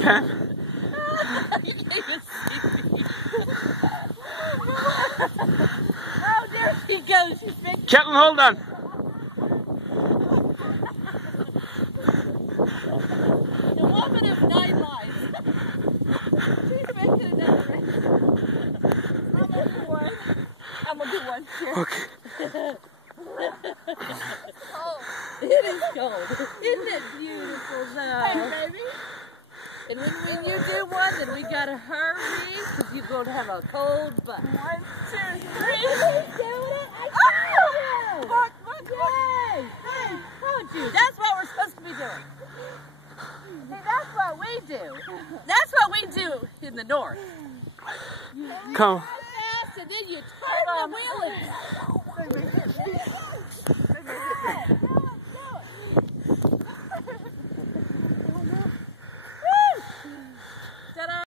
Pam. You can't even see me. Oh, there she goes. She's making Caitlin, hold on. the woman of 9 lives. She's making another race. I'm gonna do one. I'm gonna do one. Here. Okay. Oh, it is cold. Isn't it beautiful though? Hey, baby. And when you do one, then we gotta hurry, because you're going to have a cold butt. 1, 2, 3. He's doing it. I told you. Look. Yay. Hey, told you. That's what we're supposed to be doing. See, that's what we do. That's what we do in the north. Come. Fast, and then you turn the wheel and...